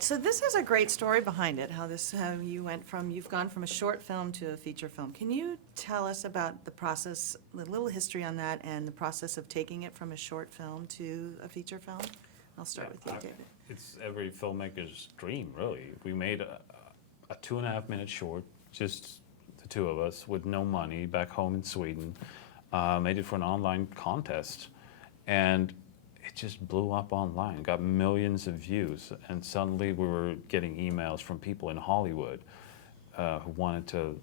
So this has a great story behind it, how you've gone from a short film to a feature film. Can you tell us about the process, a little history on that, and the process of taking it from a short film to a feature film? I'll start with you, David. It's every filmmaker's dream, really. We made a 2.5-minute short, just the two of us, with no money, back home in Sweden. Made it for an online contest, and it just blew up online, got millions of views, and suddenly we were getting emails from people in Hollywood who wanted to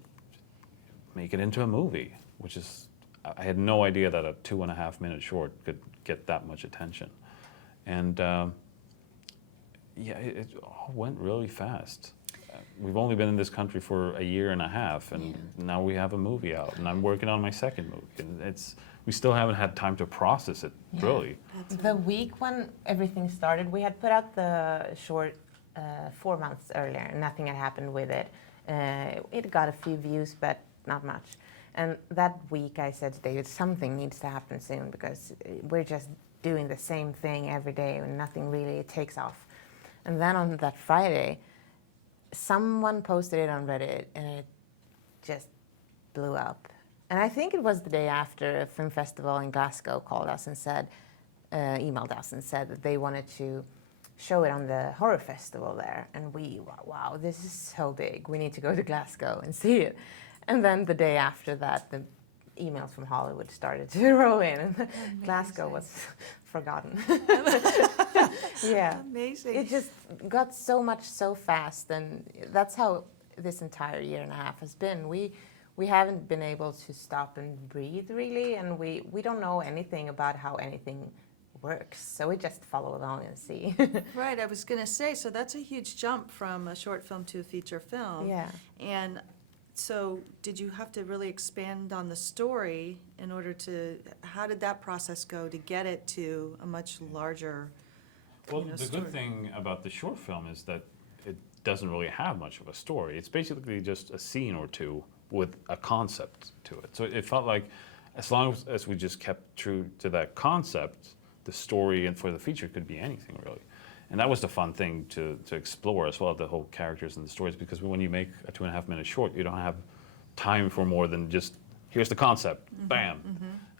make it into a movie, which is, I had no idea that a 2.5-minute short could get that much attention. And it all went really fast. We've only been in this country for a year and a half, and now we have a movie out, and I'm working on my second movie. And we still haven't had time to process it, really. The week when everything started, we had put out the short 4 months earlier, and nothing had happened with it. It got a few views, but not much. And that week I said to David, something needs to happen soon, because we're just doing the same thing every day, and nothing really takes off. And then on that Friday, someone posted it on Reddit, and it just blew up. And I think it was the day after a film festival in Glasgow called us and said, emailed us and said that they wanted to show it on the horror festival there. And we, wow, this is so big. We need to go to Glasgow and see it. And then the day after that, the emails from Hollywood started to roll in, and Glasgow was forgotten. Yeah, amazing. It just got so much so fast, and that's how this entire year and a half has been. We haven't been able to stop and breathe, really, and we don't know anything about how anything works, so we just follow along and see. Right, I was going to say, so that's a huge jump from a short film to a feature film. Yeah. And so did you have to really expand on the story in order to, how did that process go to get it to a much larger Well, the story? good thing about the short film is that it doesn't really have much of a story. It's basically just a scene or two with a concept to it. So it felt like as long as we just kept true to that concept, the story and for the feature could be anything, really. And that was the fun thing to explore as well, the whole characters and the stories, because when you make a 2.5-minute short, you don't have time for more than just, here's the concept, bam.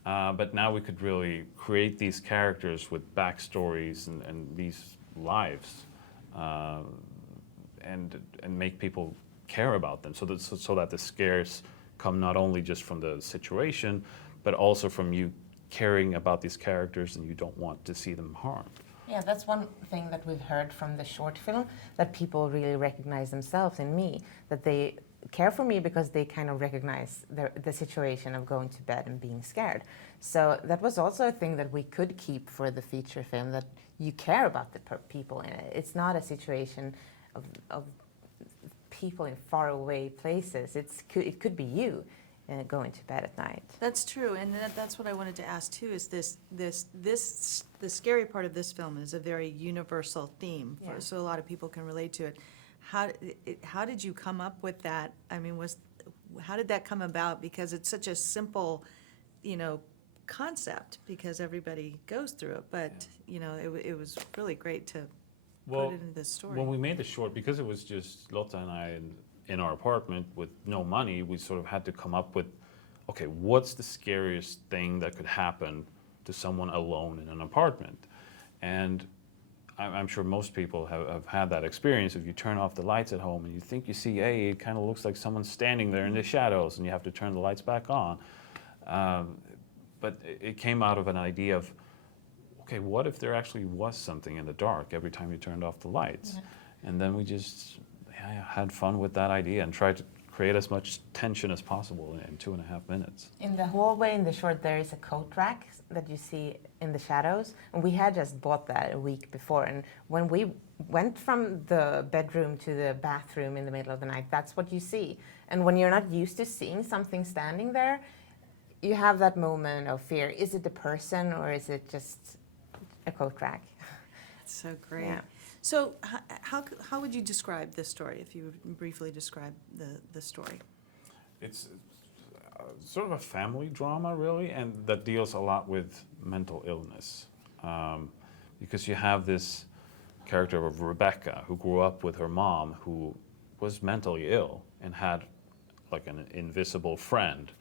But now we could really create these characters with backstories and these lives, and make people care about them, so that the scares come not only just from the situation, but also from you caring about these characters and you don't want to see them harmed. Yeah, that's one thing that we've heard from the short film, that people really recognize themselves in me, that they care for me because they kind of recognize the situation of going to bed and being scared. So that was also a thing that we could keep for the feature film, that you care about the people in it. It's not a situation of people in faraway places. It could be you going to bed at night. That's true, and that's what I wanted to ask too. Is the scary part of this film is a very universal theme, so a lot of people can relate to it. How did you come up with that? I mean, how did that come about? Because it's such a simple, concept, because everybody goes through it. But it was really great to put it in this story. When we made the short, because it was just Lotta and I in our apartment with no money, we sort of had to come up with, okay, what's the scariest thing that could happen to someone alone in an apartment? And I'm sure most people have had that experience. If you turn off the lights at home and you think you see, hey, it kind of looks like someone's standing there in the shadows, and you have to turn the lights back on. But it came out of an idea of, okay, what if there actually was something in the dark every time you turned off the lights? Yeah. And then we just had fun with that idea and tried to create as much tension as possible in 2.5 minutes. In the hallway in the short, there is a coat rack that you see in the shadows, and we had just bought that a week before. And when we went from the bedroom to the bathroom in the middle of the night, that's what you see. And when you're not used to seeing something standing there, you have that moment of fear. Is it a person, or is it just a coat rack? That's so great. Yeah. So how would you describe this story, if you would briefly describe the story? It's sort of a family drama, really, and that deals a lot with mental illness. Because you have this character of Rebecca, who grew up with her mom, who was mentally ill and had like an invisible friend.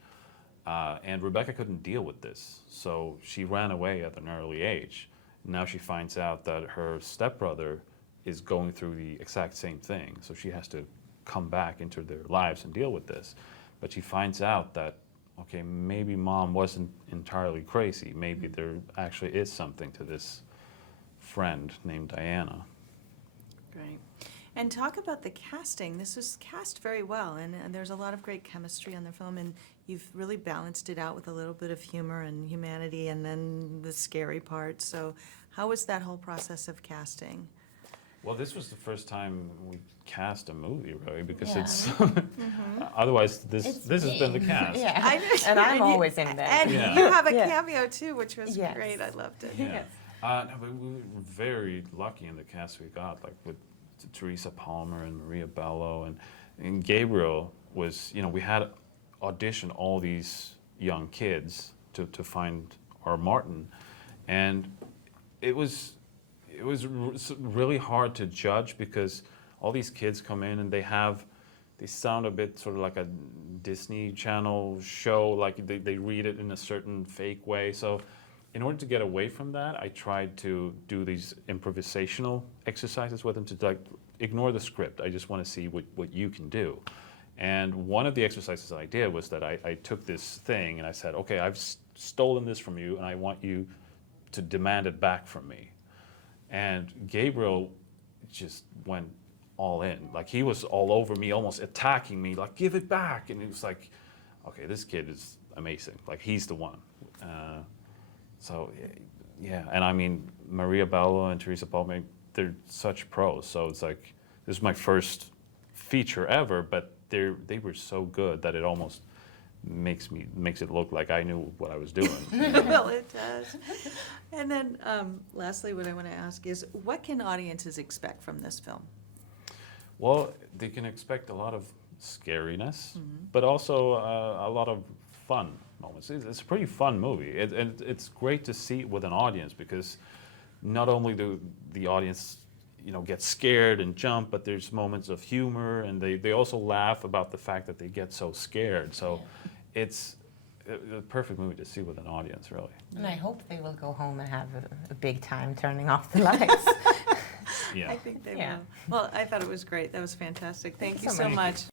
And Rebecca couldn't deal with this, so she ran away at an early age. Now she finds out that her stepbrother is going through the exact same thing, so she has to come back into their lives and deal with this. But she finds out that, okay, maybe mom wasn't entirely crazy. Maybe there actually is something to this friend named Diana. Great. And talk about the casting. This was cast very well, and there's a lot of great chemistry on the film, and you've really balanced it out with a little bit of humor and humanity, and then the scary part. So how was that whole process of casting? Well, this was the first time we cast a movie, really, because Yeah. it's otherwise this has been the cast. Yeah. I know. And I'm And you- always in there. And Yeah. you have a Yeah. cameo too, which was Yes. great. I loved it. Yeah. Yes. No, but we were very lucky in the cast we got, like with Teresa Palmer and Maria Bello, and Gabriel was, we had auditioned all these young kids to find our Martin, and it was really hard to judge because all these kids come in and they sound a bit sort of like a Disney Channel show, like they read it in a certain fake way. So in order to get away from that, I tried to do these improvisational exercises with them to like ignore the script. I just want to see what you can do. And one of the exercises I did was that I took this thing and I said, okay, I've stolen this from you and I want you to demand it back from me. And Gabriel just went all in. Like he was all over me, almost attacking me, like, give it back. And it was like, okay, this kid is amazing. Like he's the one. So yeah, and I mean, Maria Bello and Teresa Palmer, they're such pros. So it's like, this is my first feature ever, but they were so good that it almost makes it look like I knew what I was doing. Well, it does. And then lastly, what I want to ask is, what can audiences expect from this film? Well, they can expect a lot of scariness, but also a lot of fun moments. It's a pretty fun movie, and it's great to see it with an audience because not only do the audience get scared and jump, but there's moments of humor, and they also laugh about the fact that they get so scared. So it's a perfect movie to see with an audience, really. And I hope they will go home and have a big time turning off the lights. Yeah. I think they Yeah. will. Well, I thought it was great. That was fantastic. Thank you so so much. much.